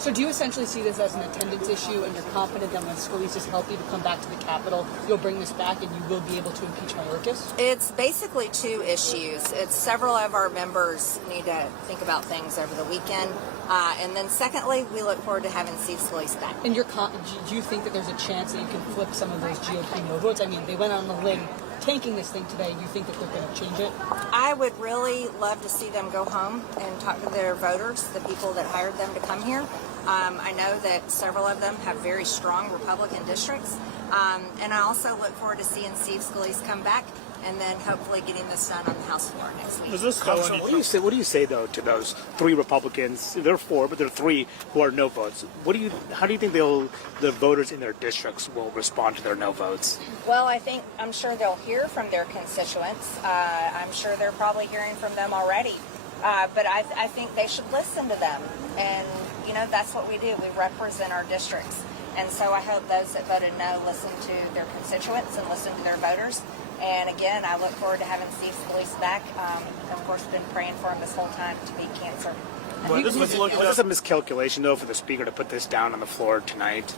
So do you essentially see this as an attendance issue, and you're confident that when Scalise is healthy to come back to the Capitol, you'll bring this back and you will be able to impeach Mayorkas? It's basically two issues. It's several of our members need to think about things over the weekend. And then secondly, we look forward to having Steve Scalise back. And do you think that there's a chance that you can flip some of those GOP no votes? I mean, they went on the limb tanking this thing today. You think that they're going to change it? I would really love to see them go home and talk to their voters, the people that hired them to come here. I know that several of them have very strong Republican districts. And I also look forward to seeing Steve Scalise come back and then hopefully getting this done on the House floor next week. What do you say though to those three Republicans? There are four, but there are three who are no votes. How do you think the voters in their districts will respond to their no votes? Well, I'm sure they'll hear from their constituents. I'm sure they're probably hearing from them already. But I think they should listen to them. And, that's what we do. We represent our districts. And so I hope those that voted no listen to their constituents and listen to their voters. And again, I look forward to having Steve Scalise back. Of course, been praying for him this whole time to beat cancer. Was this a miscalculation, though, for the Speaker to put this down on the floor tonight?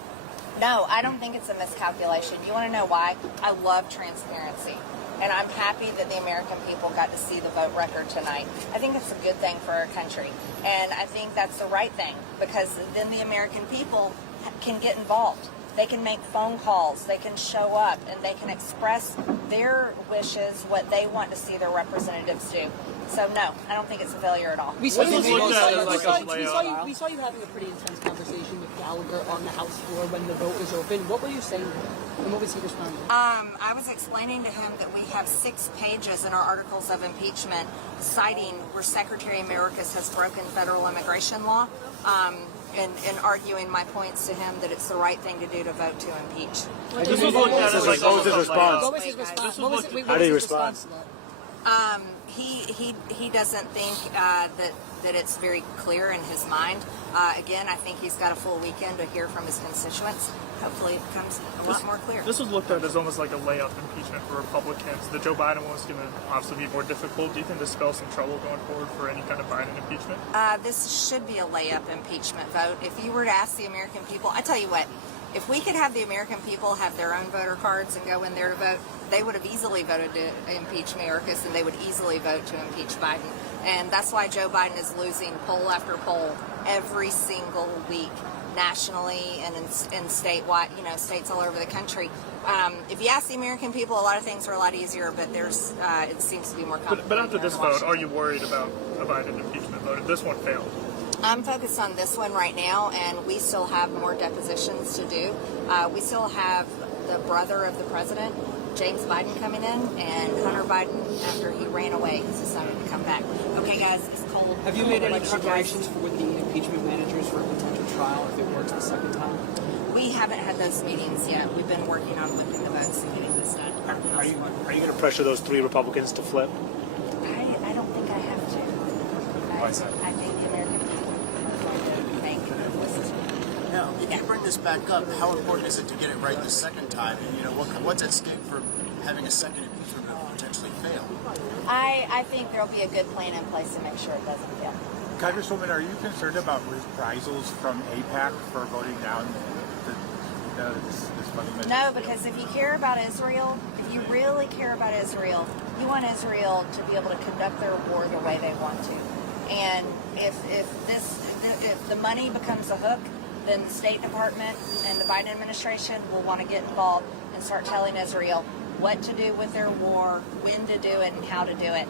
No, I don't think it's a miscalculation. You want to know why? I love transparency. And I'm happy that the American people got to see the vote record tonight. I think it's a good thing for our country. And I think that's the right thing, because then the American people can get involved. They can make phone calls, they can show up, and they can express their wishes, what they want to see their representatives do. So no, I don't think it's a failure at all. We saw you having a pretty intense conversation with Gallagher on the House floor when the vote was open. What were you saying to him? And what was he responding? I was explaining to him that we have 6 pages in our articles of impeachment citing where Secretary Mayorkas has broken federal immigration law. And arguing my points to him that it's the right thing to do to vote to impeach. What was his response? What was his response? How did he respond? He doesn't think that it's very clear in his mind. Again, I think he's got a full weekend to hear from his constituents. Hopefully it becomes a lot more clear. This was looked at as almost like a layup impeachment for Republicans. The Joe Biden one was going to obviously be more difficult. Do you think this spells some trouble going forward for any kind of Biden impeachment? This should be a layup impeachment vote. If you were to ask the American people, I tell you what, if we could have the American people have their own voter cards and go in there to vote, they would have easily voted to impeach Mayorkas, and they would easily vote to impeach Biden. And that's why Joe Biden is losing poll after poll every single week, nationally and in statewide, states all over the country. If you ask the American people, a lot of things are a lot easier, but it seems to be more complicated. But after this vote, are you worried about a Biden impeachment vote if this one failed? I'm focused on this one right now, and we still have more depositions to do. We still have the brother of the president, James Biden, coming in, and Hunter Biden, after he ran away, has decided to come back. Okay, guys, it's cold. Have you made any preparations with the impeachment managers for a potential trial if it works the second time? We haven't had those meetings yet. We've been working on whipping the votes and getting this done. Are you going to pressure those 3 Republicans to flip? I don't think I have to. Why is that? I think the American people are going to make a list. Now, if you bring this back up, how important is it to get it right the second time? And, what's at stake for having a second impeachment that will potentially fail? I think there'll be a good plan in place to make sure it doesn't fail. Congresswoman, are you concerned about reprisals from AIPAC for voting down this fundamental? No, because if you care about Israel, if you really care about Israel, you want Israel to be able to conduct their war the way they want to. And if the money becomes a hook, then the State Department and the Biden administration will want to get involved and start telling Israel what to do with their war, when to do it, and how to do it.